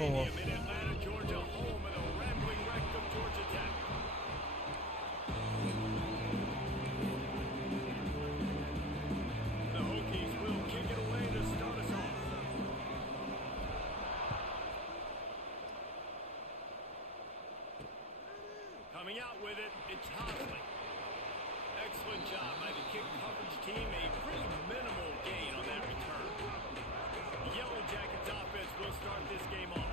Stadium in Atlanta, Georgia, home of the rambling wreck of Georgia Tech. The Hokies will kick it away to start us off. Coming out with it, it's Hosley. Excellent job by the kick coverage team. A pretty minimal gain on that return. The Yellow Jackets offense will start this game off.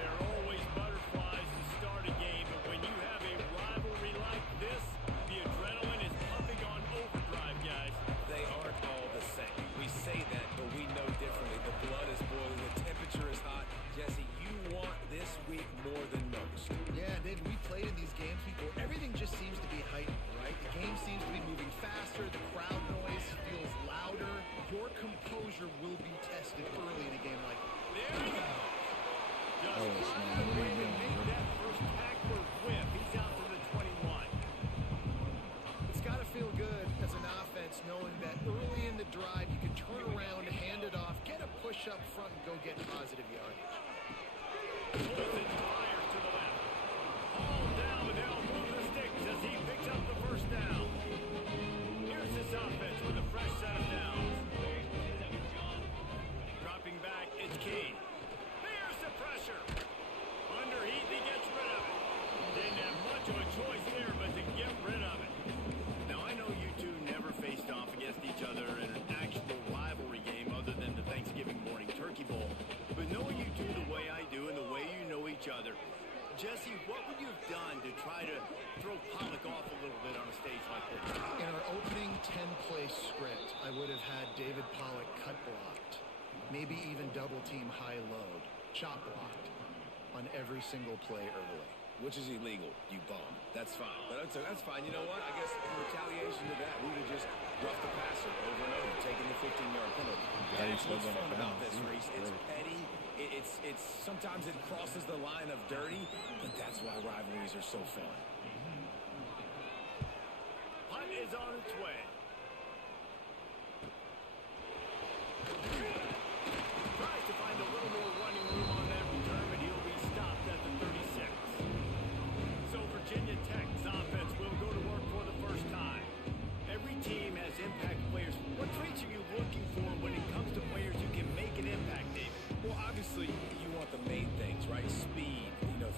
There are always butterflies to start a game, but when you have a rivalry like this, the adrenaline is pumping on overdrive, guys. They aren't all the same. We say that, but we know differently. The blood is boiling. The temperature is hot. Jesse, you want this week more than most. Yeah, David, we played in these games before. Everything just seems to be heightened, right? The game seems to be moving faster. The crowd noise feels louder. Your composure will be tested early in a game like that. There we go. Just find a way to make that first tackler whip. He's out to the 21. It's got to feel good as an offense knowing that early in the drive you can turn around, hand it off, get a push up front, and go get positive yardage. Pulls it fires to the left. All down, but they'll move the sticks as he picks up the first down. Here's this offense with a fresh set of downs. Dropping back, it's Key. There's the pressure. Under heat, he gets rid of it. Didn't have much of a choice there, but to get rid of it. Now, I know you two never faced off against each other in an actual rivalry game other than the Thanksgiving morning turkey bowl. But knowing you two the way I do and the way you know each other, Jesse, what would you have done to try to throw Pollock off a little bit on a stage like this? In our opening 10-play script, I would have had David Pollock cut blocked, maybe even double team high load, chop blocked on every single play early. Which is illegal, you bum. That's fine. But that's fine. You know what? I guess in retaliation to that, we would have just roughed the passer over and over, taking the 15-yard penalty. That's what's fun about this race. It's petty. It's sometimes it crosses the line of dirty, but that's why rivalries are so fun. Punt is on its way. Tries to find a little more running room on that return, but he'll be stopped at the 36. So Virginia Tech's offense will go to work for the first time. Every team has impact players. What traits are you looking for when it comes to players who can make an impact, David? Well, obviously, you want the main things, right? Speed,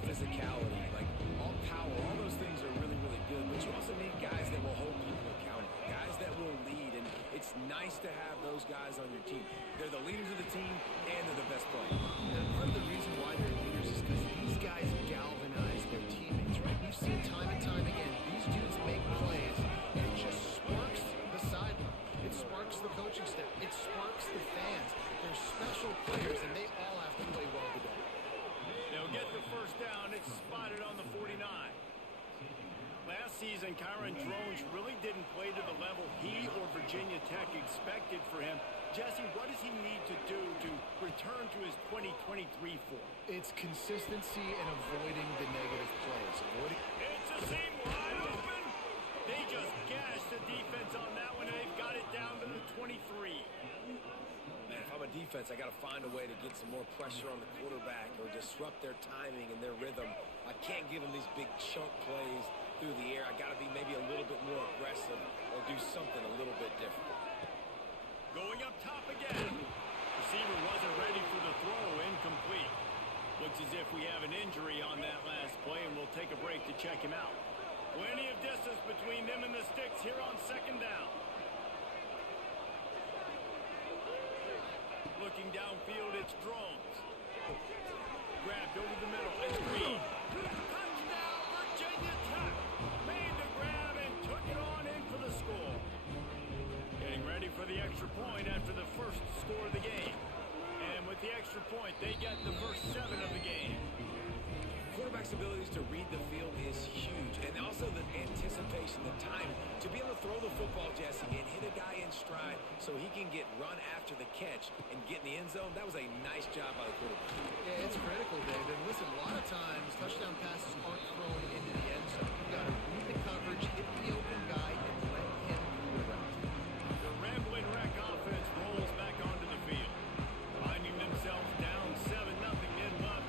physicality, like all power, all those things are really, really good. But you also need guys that will hold people accountable, guys that will lead. And it's nice to have those guys on your team. They're the leaders of the team, and they're the best players. And part of the reason why they're leaders is because these guys galvanize their teammates, right? We've seen time and time again, these dudes make plays, and it just sparks the sideline. It sparks the coaching staff. It sparks the fans. They're special players, and they all have to play well today. They'll get the first down. It's spotted on the 49. Last season, Kyron Drones really didn't play to the level he or Virginia Tech expected for him. Jesse, what does he need to do to return to his 2023 form? It's consistency and avoiding the negative plays. It's a seam wide open. They just gashed the defense on that one, and they've got it down to the 23. Man, if I'm a defense, I got to find a way to get some more pressure on the quarterback or disrupt their timing and their rhythm. I can't give them these big chunk plays through the air. I got to be maybe a little bit more aggressive or do something a little bit different. Going up top again. Receiver wasn't ready for the throw. Incomplete. Looks as if we have an injury on that last play, and we'll take a break to check him out. Plenty of distance between them and the sticks here on second down. Looking downfield, it's Drones. Grabbed over the middle. It's Green. Touchdown, Virginia Tech. Made the grab and took it on in for the score. Getting ready for the extra point after the first score of the game. And with the extra point, they get the first 7 of the game. Quarterback's abilities to read the field is huge. And also the anticipation, the time to be able to throw the football, Jesse, and hit a guy in stride so he can get run after the catch and get in the end zone. That was a nice job by the quarterback. Yeah, it's critical, David. Listen, a lot of times touchdown passes aren't thrown into the end zone. You got to read the coverage, hit the open guy, and let him do it. The rambling wreck offense rolls back onto the field. Finding themselves down 7-0 in love.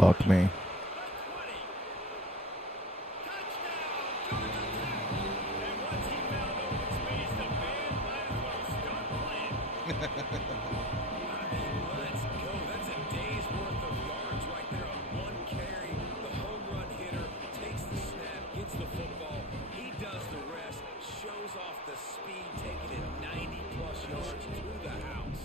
Fuck me. Let's go. That's a day's worth of yards right there on one carry. The home run hitter takes the snap, gets the football. He does the rest, shows off the speed, taking it 90-plus yards to the house.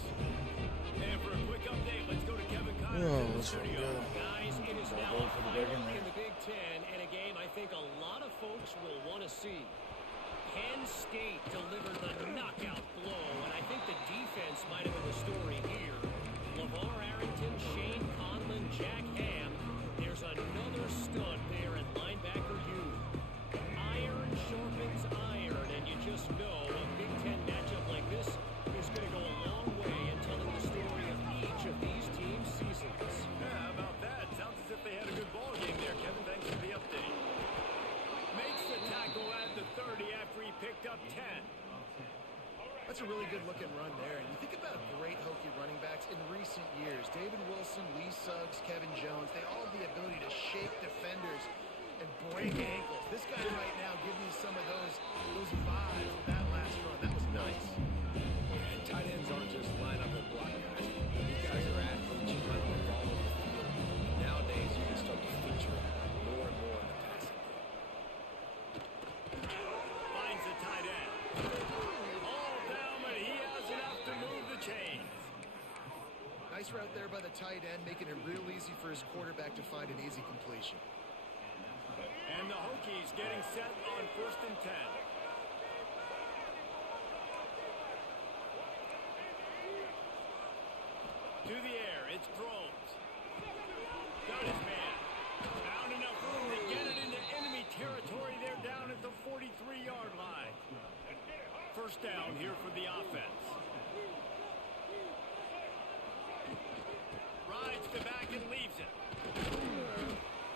And for a quick update, let's go to Kevin Connors in the studio. Guys, it is now a final in the Big Ten, and a game I think a lot of folks will want to see. Penn State delivered the knockout blow, and I think the defense might have been the story here. LeVar Arrington, Shane Conlon, Jack Ham. There's another stud there in linebacker U. Iron sharpens iron, and you just know a Big Ten matchup like this is going to go a long way in telling the story of each of these teams' seasons. Yeah, how about that? Sounds as if they had a good ball game there, Kevin. Thanks for the update. Makes the tackle at the 30 after he picked up 10. That's a really good-looking run there. And you think about great Hokie running backs in recent years. David Wilson, Lee Suggs, Kevin Jones, they all have the ability to shake defenders and break ankles. This guy right now gives me some of those vibes with that last run. That was nice. And tight ends aren't just line up and block guys. These guys are athletes. You run the ball over the field. Nowadays, you can start to feature more and more in the passing game. Finds the tight end. All down, but he has enough to move the chains. Nice route there by the tight end, making it real easy for his quarterback to find an easy completion. And the Hokies getting set on 1st and 10. To the air, it's Groves. Got his man. Found enough room to get it into enemy territory. They're down at the 43-yard line. First down here for the offense. Rides to back and leaves it.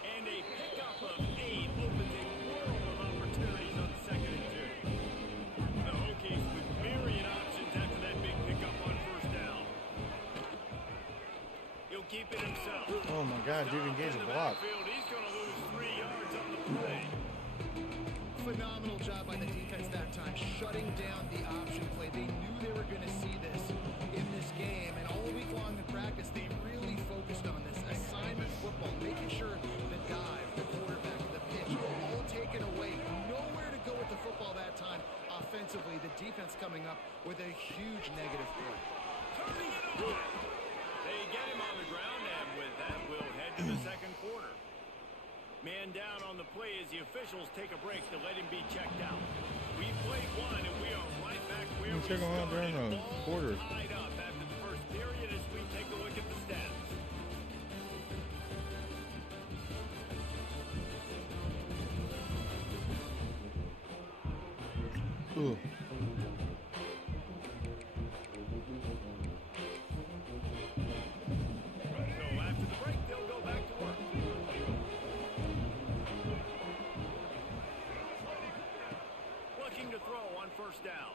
And a pickup of 8 opens a world of opportunities on 2nd and 2. The Hokies with myriad options after that big pickup on first down. He'll keep it himself. Oh my God, dude engaged a block. He's going to lose 3 yards on the play. Phenomenal job by the defense that time, shutting down the option play. They knew they were going to see this in this game, and all week long in practice, they really focused on this assignment football, making sure the dive, the quarterback, the pitch, all taken away. Nowhere to go with the football that time. Offensively, the defense coming up with a huge negative play. Turning it on. They get him on the ground, and with that, we'll head to the second quarter. Man down on the play as the officials take a break to let him be checked out. We played one, and we are right back where we check him out during the started. quarter. All tied up after the first period as we take a look at the stats. Ooh. So after the break, they'll go back to work. Looking to throw on first down.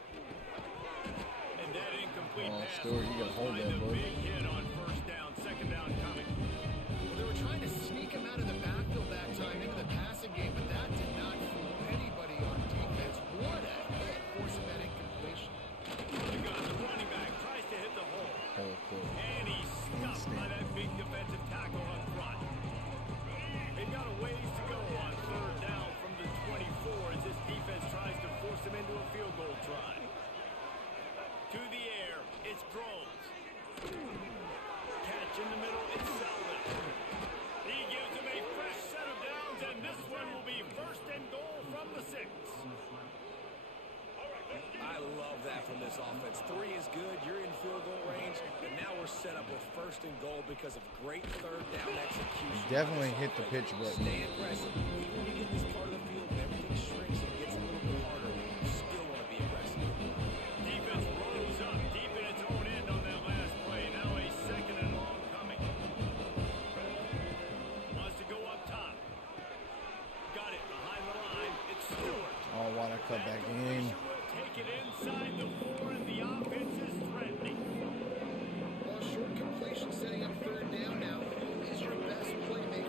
And that incomplete Oh, pass. Stewart, you gotta hold Find that, the bud. big hit on first down. Second down coming. Well, they were trying to sneak him out of the backfield that time into the passing game, but that did not fool anybody on defense. What a hit, forcing that incompletion. The gun, the running back tries to hit the hole. Oh, cool. And he's stuffed by that big defensive tackle up front. They've got a ways to go on third down from the 24 as this defense tries to force him into a field goal try. To the air, it's Groves. Catch in the middle, it's Selden. He gives him a fresh set of downs, and this one will be 1st and goal from the 6. I love that from this offense. 3 is good. You're in field goal range, but now we're set up with 1st and goal because of great third down execution. Definitely hit the pitch button. Stay aggressive. Even when you get this part of the field and everything shrinks and gets a little bit harder, you still want to be aggressive. Defense rose up deep in its own end on that last play. Now a 2nd and long coming. Wants to go up top. Got it behind the line. It's Stewart. Oh, why not cut back in? Take it inside the 4, and the offense is threatening. Well, short completion setting up third down now. Who is your best playmaker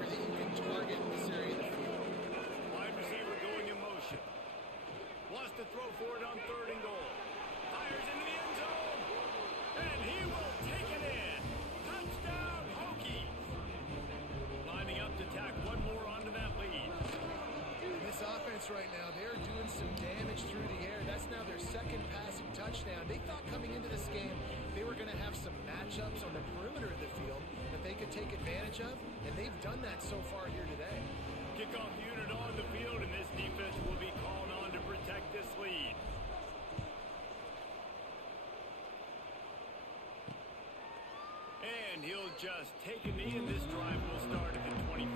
Giants right now, they're doing some damage through the air. That's now their second passing touchdown. They thought coming into this game they were going to have some matchups on the perimeter of the field that they could take advantage of, and they've done that so far here today. Kickoff unit on the field, and this defense will be called on to protect this lead. And he'll just take a knee, and this drive will start at the 25.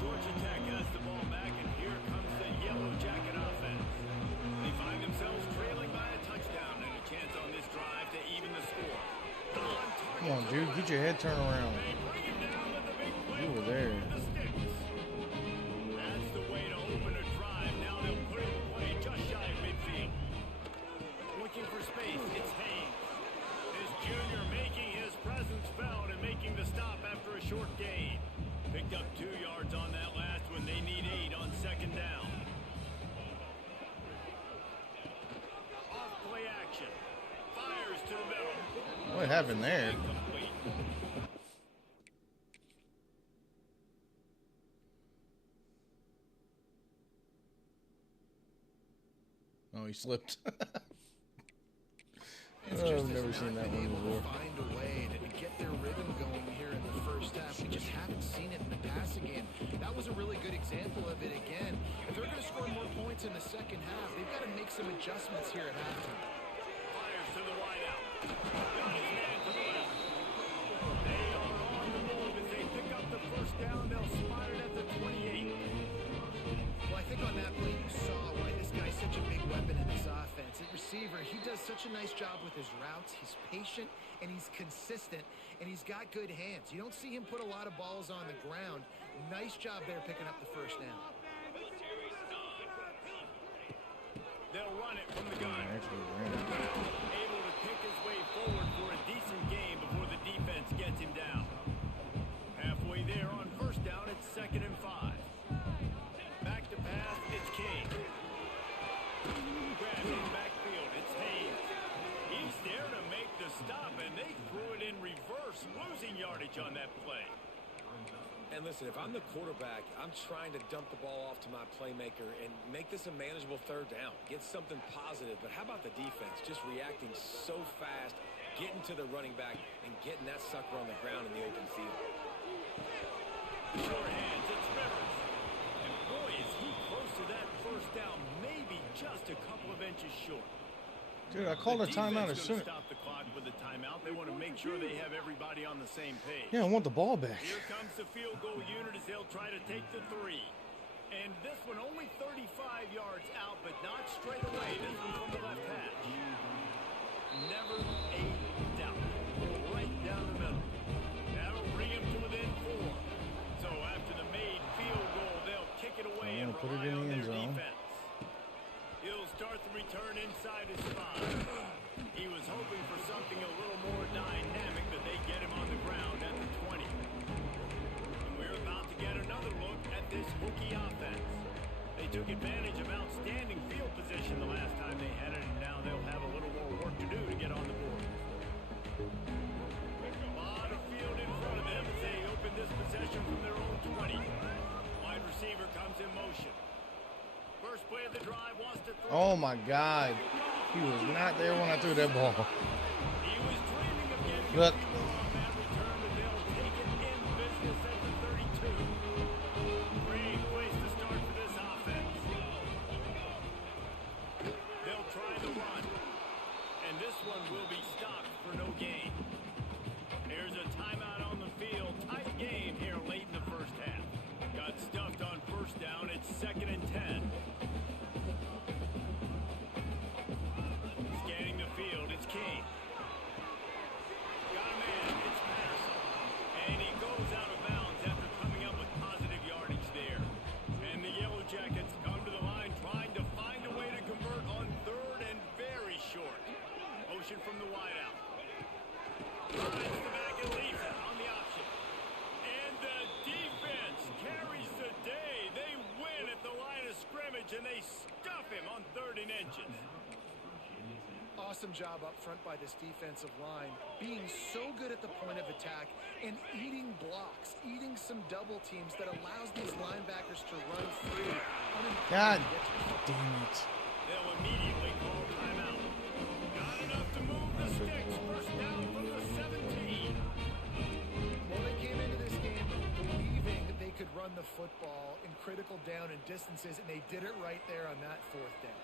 Georgia Tech has the ball back, and here comes the Yellow Jacket offense. They find themselves trailing by a touchdown and a chance on this drive to even the score. Come on, dude. Get your head turned around. You were there. That's the way to open a drive. Now they'll put it away just shy of midfield. Looking for space. It's Haynes. This junior making his presence felt and making the stop after a short gain. Picked up 2 yards on that last one. They need 8 on second down. Off play action. Fires to the middle. What happened there? Incomplete. Oh, he slipped. It's Oh, just I've never us seen not that being one able to before. find a way to get their rhythm going here in the first half. We just haven't seen it in the passing game. That was a really good example of it again. If they're going to score more points in the second half, they've got to make some adjustments here at halftime. Fires to the wideout. Got his man to the left. They are on the move as they pick up the first down. They'll spot it at the 28. Well, I think on that play you saw why this guy's such a big weapon in this offense. At receiver, he does such a nice job with his routes. He's patient, and he's consistent, and he's got good hands. You don't see him put a lot of balls on the ground. Nice job there picking up the first down. They'll run it from the gun. Actually ran. Able to pick his way forward for a decent game before the defense gets him down. Halfway there on first down, it's 2nd and 5. Back to pass, it's King. Grabbed in backfield, it's Haynes. He's there to make the stop, and they threw it in reverse, losing yardage on that play. And listen, if I'm the quarterback, I'm trying to dump the ball off to my playmaker and make this a manageable third down. Get something positive. But how about the defense? Just reacting so fast, getting to the running back, and getting that sucker on the ground in the open field. Short hands, it's Rivers. And boy, is he close to that first down, maybe just a couple of inches short. Dude, I called a timeout as soon. Stop the clock with a timeout. They want to make sure they have everybody on the same page. Yeah, I want the ball back. Here comes the field goal unit as they'll try to take the 3. And this one only 35 yards out, but not straight away. This one from the left hash. Never a doubt. Right down the middle. That'll bring him to within 4. So after the made field goal, they'll kick it away and put it rely in on the end their zone. defense. He'll start the return inside his 5. He was hoping for something a little more dynamic, but they get him on the ground at the 20. And we're about to get another look at this Hokie offense. They took advantage of outstanding field position the last time they had it, and now they'll have a little more work to do to get on the board. A lot of field in front of them as they open this possession from their own 20. Wide receiver comes in motion. First play of the drive wants to throw. Oh my God. He was not there when I threw that ball. He was dreaming of getting Look. a field goal on that return, but they'll take it in business at the 32. Great place to start for this offense. They'll try the run, and this one will be stopped for no gain. There's a timeout on the field. Tight game here late in the first half. Got stuffed on first down. It's 2nd and 10. Scanning the field, it's King. Got a man awesome job up front by this defensive line, being so good at the point of attack and eating blocks, eating some double teams that allows these linebackers to run free. God damn it. They'll immediately call timeout. Not enough to move the sticks. First down from the 17. Well, they came into this game believing that they could run the football in critical down and distances, and they did it right there on that 4th down.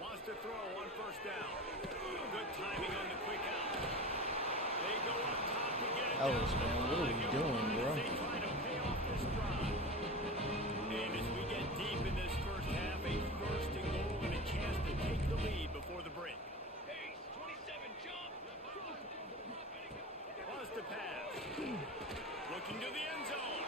Wants to throw on 1st down. Good timing on the quick out. They go up top to get it down. Ellis, man, what are we doing, bro? They try to pay off this drive. And as we get deep in this first half, a 1st and goal and a chance to take the lead before the break. Pace, 27, jump. Wants to pass. Looking to the end zone.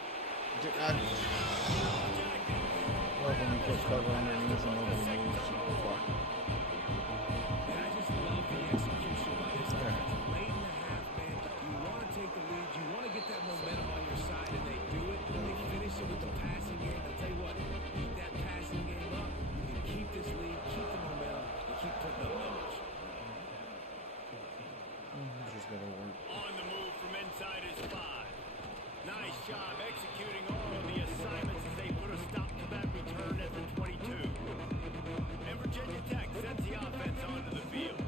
Love when you put cover underneath and nobody moves. Fuck. And I just love the execution by this defense. Late in the half, man, you want to take the lead, you want to get that momentum on your side, and they do it. They finish it with the passing game. I'll tell you what, keep that passing game up, and keep this lead, keep the momentum, and keep putting up numbers. Just gotta work. On the move from inside his 5. Nice job executing all of the assignments as they put a stop to that return at the 22. And Virginia Tech sends the offense onto the field.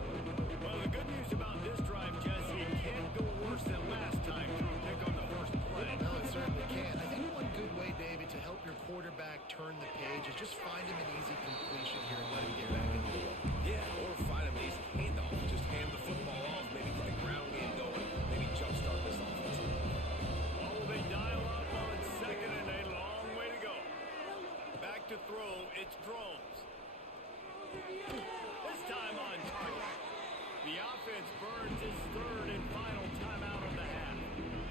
Well, the good news about this drive, Jesse, it can't go worse than last time to pick on the first play. No, it certainly can. I think one good way, David, to help your quarterback turn the page is just find him an easy completion here and let him get back in the field. Yeah, or find an easy handoff. Just hand the football off, maybe get the ground game going, maybe jumpstart this offense. Oh, they dial up on 2nd and a long way to go. Back to throw, it's Drones. This time on target. The offense burns its 3rd and final timeout of the half.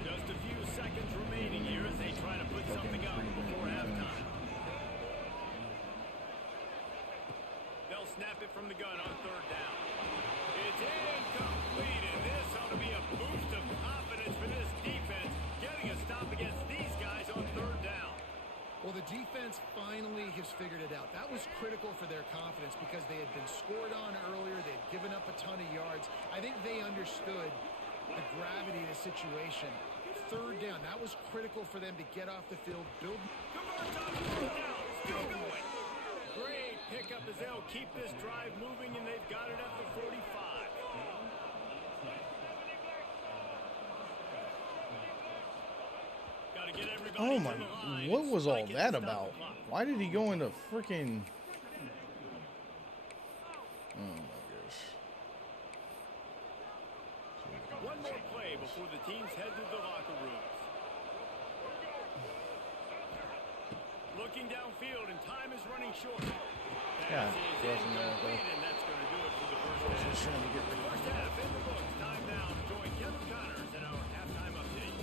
Just a few seconds remaining here as they try to put something up before halftime. They'll snap it from the gun on 3rd down. It's incomplete, and this ought to be a boost of confidence for this defense, getting a stop against these guys on 3rd down. Well, the defense finally has figured it out. That was critical for their confidence because they had been scored on earlier. They had given up a ton of yards. I think they understood the gravity of the situation. 3rd down, that was critical for them to get off the field, build. Converts on 4th down, still going. Great pickup as they'll keep this drive moving, and they've got it at the 45. Got to get everybody Oh to my, the line what and was all spike it that to stop about? the clock. Why did he go into freaking... Oh my gosh. One more play before the teams head to the locker rooms. Looking downfield, and time is running short. Yeah, Pass is doesn't matter. incomplete, and that's going to do it for the first half. Just trying to get rid of First half in the books. Time now to join Kevin Connors in our halftime update.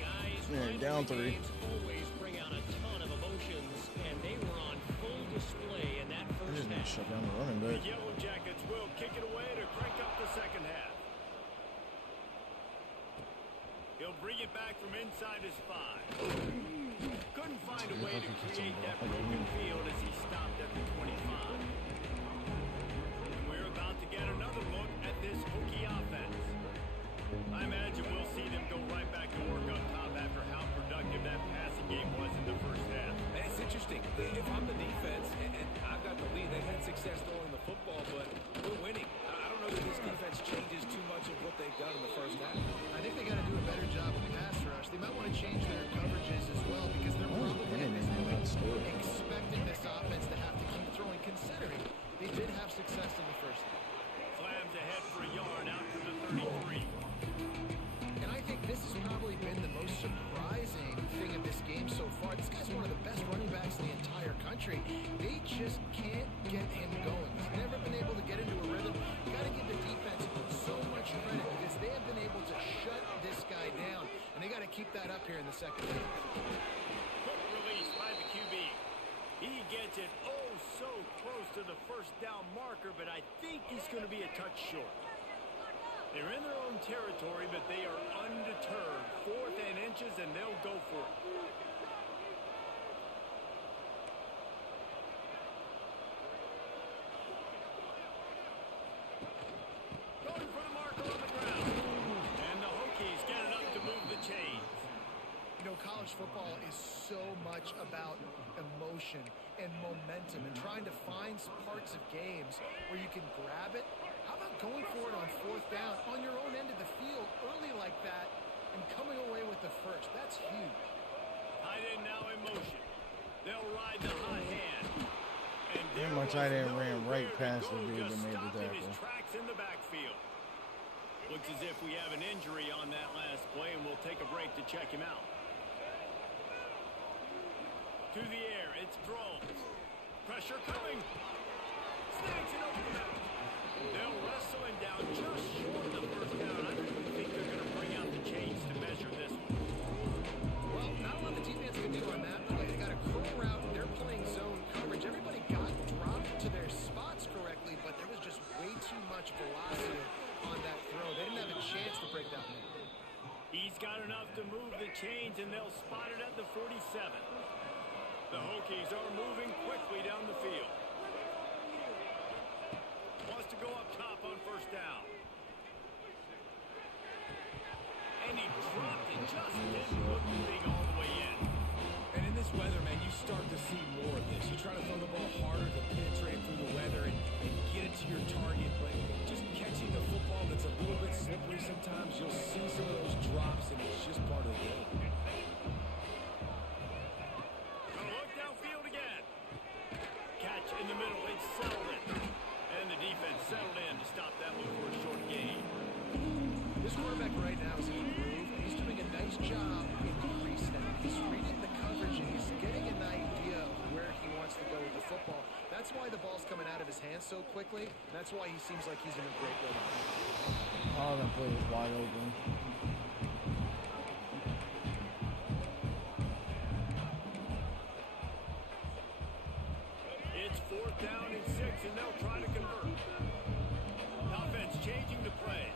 Guys, Yeah, down 3. games always bring out a ton of emotions, and they were on full display in that I first just need to half. shut down the running The back. Yellow Jackets will kick it away to crank up the second half. He'll bring it back from inside his 5. Couldn't find a way to create that broken field as he stopped at the 25. And we're about to get another look at this Hokie offense. I imagine we'll see them go right back to work up top after how productive that passing game was in the first half. It's interesting. If I'm the defense and I've got the lead, they've had success throwing the football, but we're winning. I don't know that this defense changes too much of what they've done in the first half. I think they got to do a better job with pass rush. They might want to change their coverages as well because they're probably at this point expecting this offense to have to keep throwing, considering they did have success in the first half. Slams ahead for a yard out to the 33. And I think this has probably been the most surprising thing of this game so far. This guy's one of the best running backs in the entire country. They just can't get him going. He's never been able to get into a rhythm. You got to give the defense so much credit because they have been able to shut this guy down, and they got to keep that up here in the second half. Quick release by the QB. He gets it oh so close to the first down marker, but I think he's going to be a touch short. They're in their own territory, but they are undeterred. 4th and inches, and they'll go for it. Going for the marker on the ground. And the Hokies get it up to move the chains. You know, college football is so much about emotion and momentum and trying to find parts of games where you can grab it. How about going for it on 4th down on your own end of the field early like that and coming away with the first? That's huge. Tight end now in motion. They'll ride the hot hand. And Damn, my tight end ran right past the dude that made the tackle. his tracks in the backfield. Looks as if we have an injury on that last play, and we'll take a break to check him out. To the air, it's Drones. Pressure coming. Snakes it over the middle. They'll wrestle him down just short of the first down. I don't even think they're going to bring out the chains to measure this one. Well, not a lot the defense can do on that play. They got a curl route, and they're playing zone coverage. Everybody got dropped to their spots correctly, but there was just way too much velocity on that throw. They didn't have a chance to break that one. He's got enough to move the chains, and they'll spot it at the 47. The Hokies are moving quickly down the field. Wants to go up top on first down. And he dropped it, just didn't look the thing all the way in. And in this weather, man, you start to see more of this. You try to throw the ball harder to penetrate through the weather and get it to your target, but just catching the football that's a little bit slippery sometimes, you'll see some of those drops, and it's just part of the game. In the middle, it's settled in. And the defense settled in to stop that one for a short gain. This quarterback right now is in a groove. He's doing a nice job in the pre-snap. He's reading the coverage, and he's getting an idea of where he wants to go with the football. That's why the ball's coming out of his hands so quickly. That's why he seems like he's in a great rhythm. Oh, that play was wide open. It's 4th down and 6, and they'll try to convert. Offense changing the play.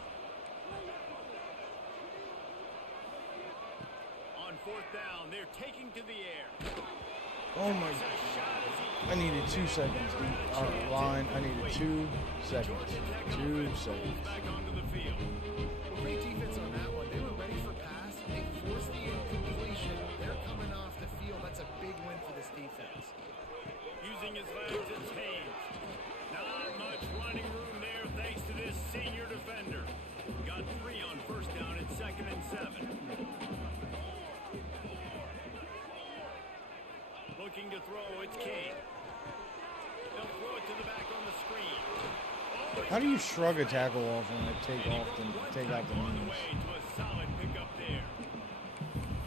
On 4th down, they're taking to the air. Oh my God. I needed 2 seconds. Line, I needed 2 seconds. 2 seconds. Back onto the field. Well, great defense on that one. They were ready for pass. They forced the incompletion. They're coming off the field. That's a big win for this defense. Using his legs, it's Haynes. Not much running room there thanks to this senior defender. Got 3 on first down at 2nd and 7. Looking to throw, it's Kane. They'll throw it to the back on the screen. Oh, How do you shrug a tackle off and take off and take out the on the knees? way to a solid pickup there.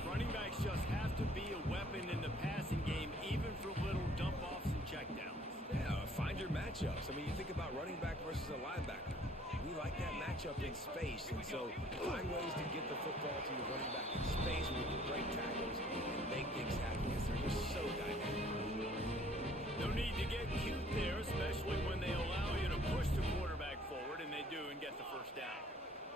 Running backs just have to be a weapon in the passing game, even for little dump-offs and checkdowns. Yeah, find your matchups. I mean, you think about running back versus a linebacker. We like that matchup in space, and so find ways to get the football to your running back in space with the great tackles and make things happen because they're just so dynamic. No need to get cute there, especially when they allow you to push the quarterback forward, and they do and get the first down.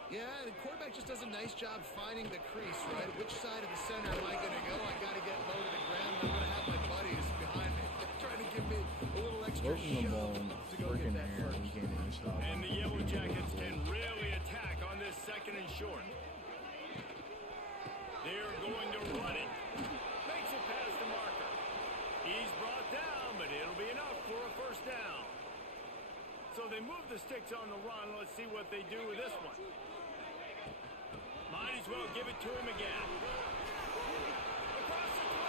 Yeah, the quarterback just does a nice job finding the crease, right? Which side of the center am I going to go? I got to get low to the ground. I'm going to have my buddies behind me trying to give me a little extra Floating the ball in shove to go freaking get that air. first. We can't even stop And him. the Yellow Jackets can really attack on this 2nd and short. They're going to run it. Makes it past the marker. He's brought down, but it'll be enough for a first down. So they move the sticks on the run. Let's see what they do with this one. Might as well give it to him again.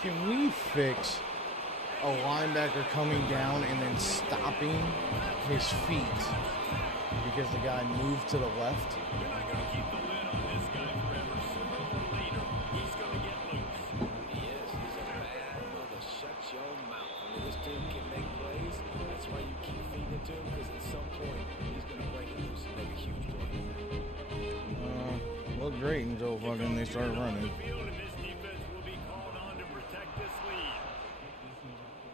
Can we fix a linebacker coming down and then stopping his feet because the guy moved to the left? You're not going to keep the lid on this guy forever. Sooner or later, he's going to get loose. He is. He's a bad mother. Shut your mouth. I mean, this dude can make plays. That's why you keep feeding it to him, because at some point, he's going to break it loose and make a huge play. Looked great until fucking they started running.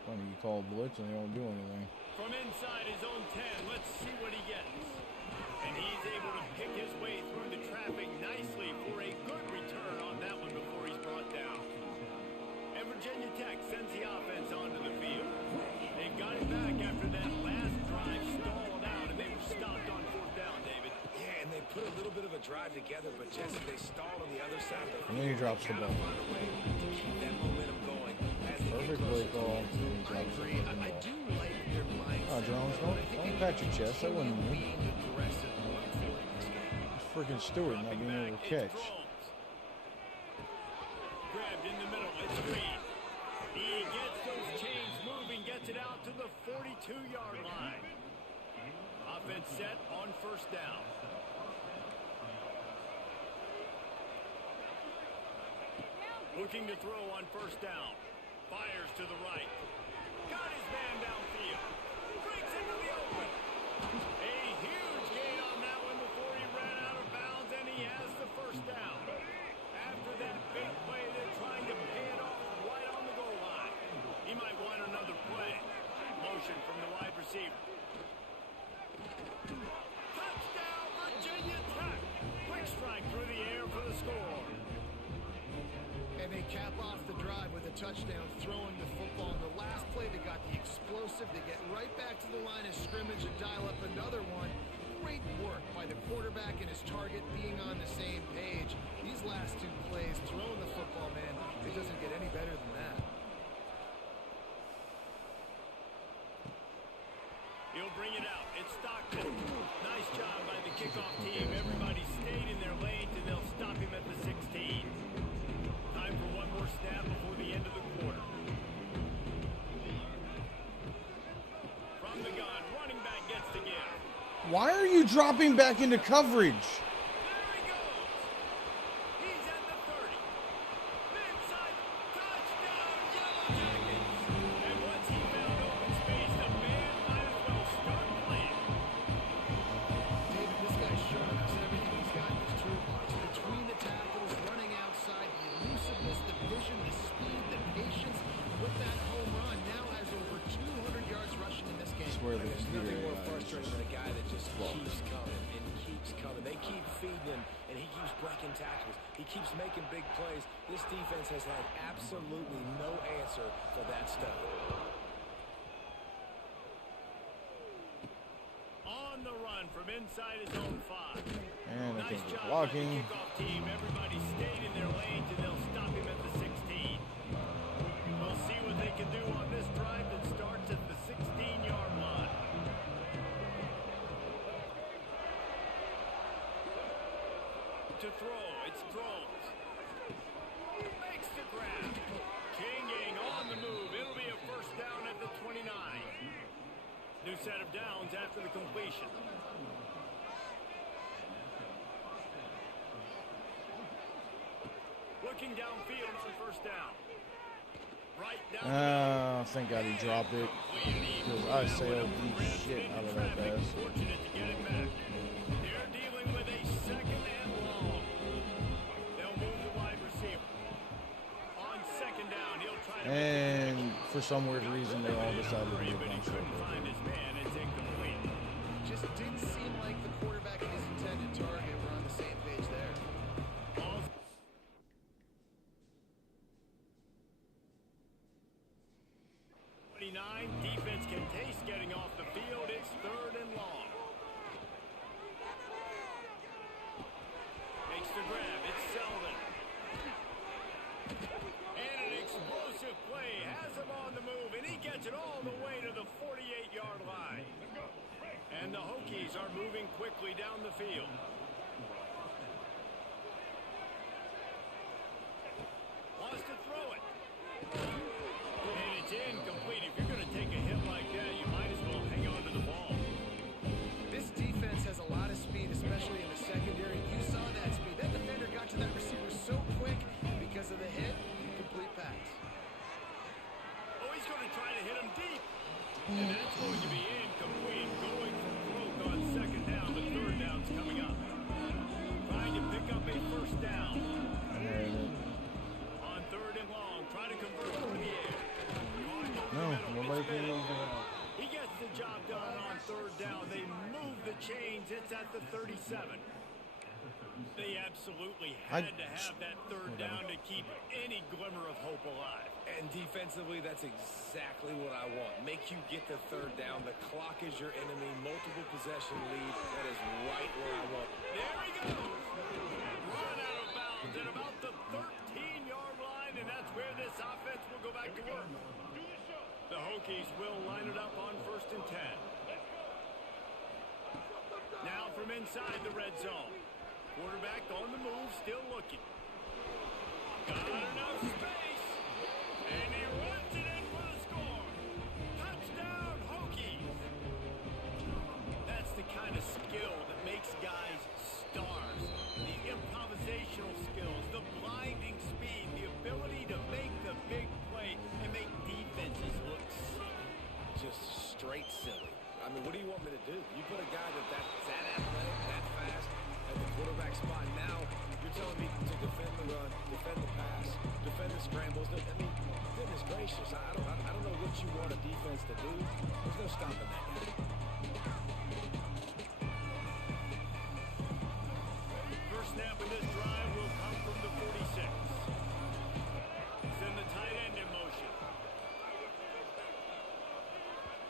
Funny, you call blitz and they don't do anything. From inside his own 10, let's see what he gets. And he's able to pick his way through the traffic nicely for a good return on that one before he's brought down. And Virginia Tech sends the offense onto the field. They've got it back after that last drive stalled out, and they were stopped on fourth down, David. Yeah, and they put a little bit of a drive together, but Jesse, they stalled on the other side of the field. And then he drops the ball. Find a way to keep that momentum going as they Perfect get play closer to call. the end. I agree. I do like their mindset. Oh, Jones, don't pat your chest. That wasn't me. Being aggressive on the field in this game. It's freaking Stewart not being able to catch. Grabbed in the middle. It's Reed. He gets those chains moving, gets it out to the 42-yard line. Offense set on first down. Looking to throw on first down. Fires to the right. Got his man downfield. Breaks into the open. A huge gain on that one before he ran out of bounds, and he has the first down. After that big play, they're trying to pay it off right on the goal line. He might want another play. Motion from the wide receiver. Touchdown, Virginia Tech. Quick strike through the air for the score. And they cap off the drive with a touchdown, throwing the football. In the last play, they got the explosive. They get right back to the line of scrimmage and dial up another one. Great work by the quarterback and his target being on the same page. These last two plays, throwing the football, man, it doesn't get any better than that. He'll bring it out. It's Stockton. Nice job by the kickoff team. Everybody stayed in their lanes, and they'll stop him at the 16. Time for one more snap before the end of the quarter. From the gun, running back gets the give. Why are you dropping back into coverage? There he goes. He's at the 30. Inside. Touchdown, Yellow Jackets. And once he found open space, the man might as well start playing. David, this guy's showing us everything he's got in his toolbox. Between the tackles, running outside, the elusiveness, the vision, the speed, the patience. With that home run, now has over 200 yards rushing in this game. I swear There's this nothing computer more AI is frustrating just than a guy that just flawless. keeps coming and keeps coming. They keep feeding him, and he keeps breaking tackles. He keeps making big plays. This defense has had absolutely no answer for that stuff. On the run from inside his own 5. And I Nice think job we're by the blocking. kickoff team. Everybody stayed in their lanes, and they'll stop him at the 16. We'll see what they can do on this drive that starts at the 16-yard line. To throw, it's throws. Makes the grab. King on the move. It'll be a first down at the 29. New set of downs after the completion. Looking downfield on first down. Right down. Thank God he dropped it. Because I sailed the shit out of that pass. Fortunate to get it back. They're dealing with a second and long. They'll move the wide receiver. On second down, he'll try to And for some weird reason, they all decided to be a but he bunch of couldn't find his man. It's incomplete. Just didn't seem like the quarterback and his intended target were on the same page there. Ball's 29. Defense can taste getting off the field. It's third and long. Makes the grab. It's Selden. And an explosive play. Has him on the move, and he gets it all the way to the 48-yard line. And the Hokies are moving quickly down the field. Wants to throw it. And it's incomplete. If you're going to take a hit like that, you might as well hang on to the ball. This defense has a lot of speed, especially in the secondary. You saw that speed. That defender got to that receiver so quick because of the hit. Incomplete pass. Oh, he's going to try to hit him deep. And that's going to be incomplete. Going for broke on second down, but third down's coming up. Trying to pick up a first down. On third and long, try to convert through the air. No, nobody can use it. He gets the job done on third down. They move the chains. It's at the 37. They absolutely had to have that third down to keep any glimmer of hope alive. And defensively, that's exactly what I want. Make you get the third down. The clock is your enemy. Multiple possession lead. That is right where I want. There he goes. Run out of bounds at about the 13-yard line, and that's where this offense will go back to work. The Hokies will line it up on 1st and 10. Now from inside the red zone. Quarterback on the move, still looking. Got enough space. And he runs it in for the score. Touchdown, Hokies. That's the kind of skill that makes guys stars. The improvisational skills, the blinding speed, the ability to make the big play and make defenses look Just straight silly. I mean, what do you want me to do? You put a guy that's that athletic, that fast, at the quarterback spot. Now you're telling me to defend the run, defend the pass, defend the scrambles. I mean, goodness gracious, I don't know what you want a defense to do. There's no stopping that guy. First snap of this drive will come from the 46. Send the tight end in motion.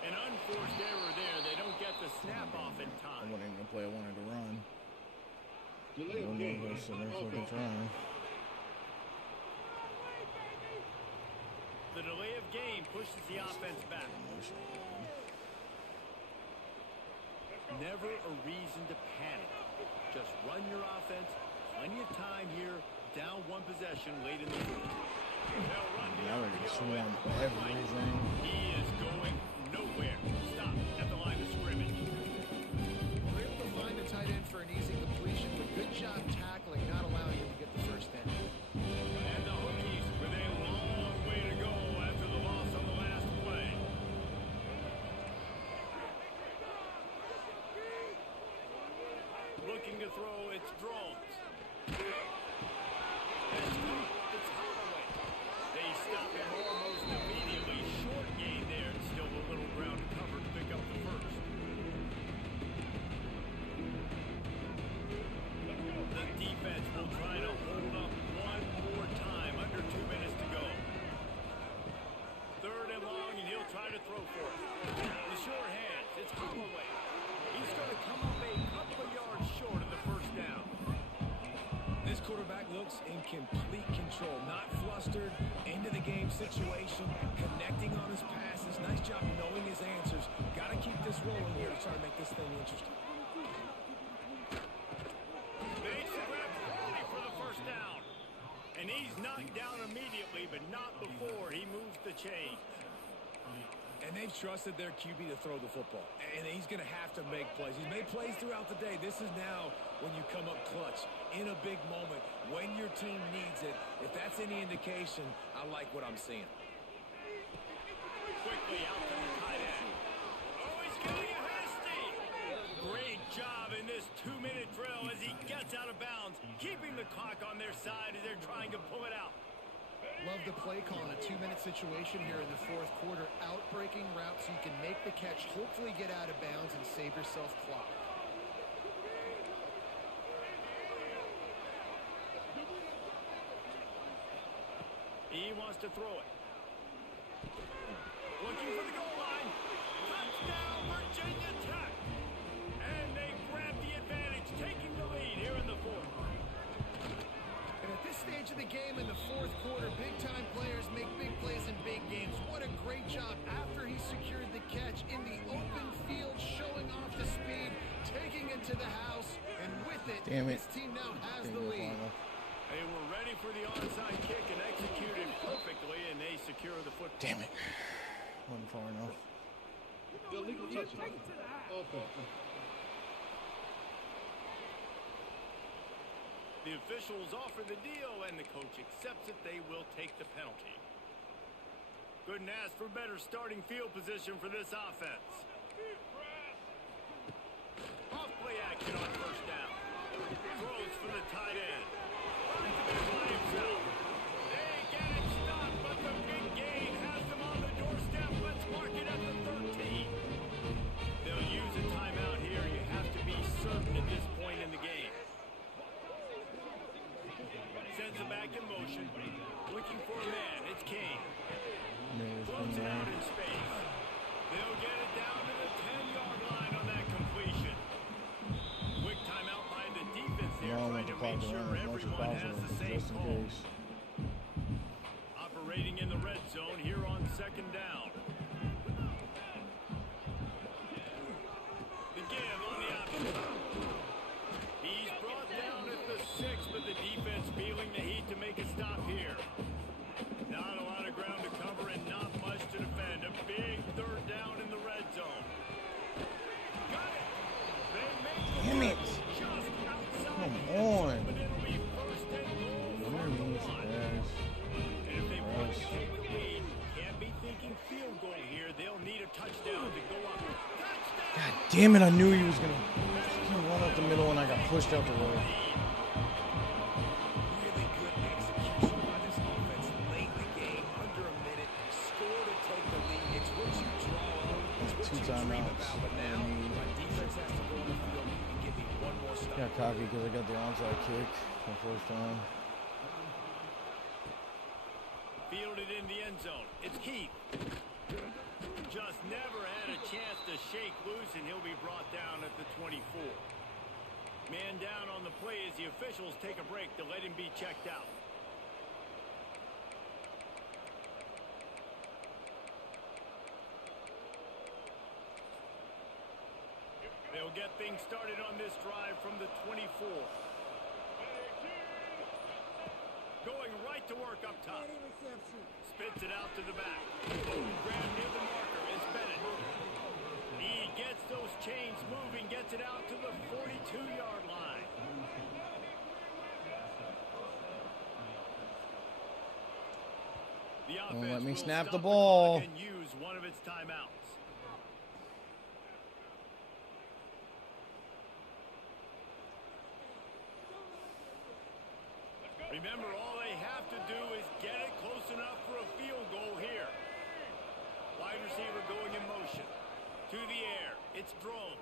An unforced error there. They don't get the snap off in I time. wasn't even gonna play. I wanted to run. I don't know if that's the fucking trying. The delay of game pushes the offense back. Never a reason to panic. Just run your offense. Plenty of time here. Down one possession late in the game. They'll run the Now other they're just way. swarm everything. He is going nowhere. Stop at the line of scrimmage. We're able to find the tight end for an easy completion, but good job tackling, not allowing him to get the first down. And the Hokies with a long way to go after the loss on the last play. Looking to throw, it's drones. It's Holloway. They stop him almost immediately. Short gain there, and still a little ground to cover to pick up the first. The defense will try to hold up one more time. Under 2 minutes to go. Third and long, and he'll try to throw for it. The sure hands. It's Holloway. He's going to come up a couple of yards short of the first down. This quarterback looks in complete control, not flustered, into the game situation, connecting on his passes. Nice job knowing his answers. Got to keep this rolling here to try to make this thing interesting. Makes the grab early for the first down. And he's knocked down immediately, but not before he moves the chain. And they've trusted their QB to throw the football. And he's going to have to make plays. He's made plays throughout the day. This is now when you come up clutch in a big moment when your team needs it. If that's any indication, I like what I'm seeing. Quickly out to the tight end. Oh, he's getting a hasty. Great job in this 2-minute drill as he gets out of bounds, keeping the clock on their side as they're trying to pull it out. Love the play call in a 2-minute situation here in the fourth quarter. Outbreaking route so you can make the catch, hopefully get out of bounds and save yourself clock. He wants to throw it. Looking for the goal line. Touchdown, Virginia Tech. And they grab the advantage, taking the lead here in the fourth. And at this stage of the game in the fourth quarter, big-time players make big plays in big games. What a great job after he secured the catch in the open field, showing off the speed, taking it to the house, and with it, his team now has the lead. They were ready for the onside kick and executed perfectly, and they secure the football. Damn it. Wasn't far enough. Illegal touching. Okay. The officials offer the deal, and the coach accepts it. They will take the penalty. Couldn't ask for better starting field position for this offense. Off play action on first down. Throws for the tight end. Runs a bit by himself. They get it stopped, but the big gain has them on the doorstep. Let's mark it at the 13. to sure run as much as everyone has possible, the same just in call. case. Operating in the red zone here on second down. The give on the option. He's brought down at the 6, but the defense feeling the heat to make a stop here. Not a lot of ground to cover and not much to defend. A big third down in the red zone. Got it. They make the Damn it. just outside Come the end zone, on. but it'll be first and goal from the Underneath, line. yes. And if they want to Yes. take the lead, can't be thinking field goal here. They'll need a touchdown to go up. Touchdown! God damn it, I knew he was going to run up the middle and I got pushed out the way. Really good execution by this offense late in the game, under a minute, score to take the lead. It's what you draw up, it's what Two you dream timeouts. about. But now, my defense has to go on the field and give me one more stop. Got cocky because I got the onside kick for the first time. Fielded in the end zone. It's Keith. Just never had a chance to shake loose, and he'll be brought down at the 24. Man down on the play as the officials take a break to let him be checked out. They'll get things started on this drive from the 24. Going right to work up top. Spits it out to the back. Grab near the marker is Bennett. He gets those chains moving, gets it out to the 42-yard line. The Don't offense let me will snap the stop ball. clock and use one of its timeouts. Remember, all they have to do is get it close enough for a field goal here. Wide receiver going in motion. To the air. It's thrown.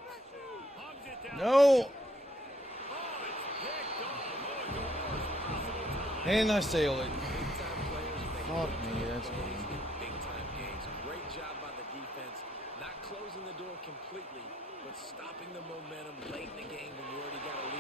Hugs it down. No! Oh, it's picked off. Oh, the worst possible time. And I sail it. Big-time players make Fuck big-time me, that's plays good. in big-time games. Great job by the defense, not closing the door completely, but stopping the momentum late in the game when you already got a lead.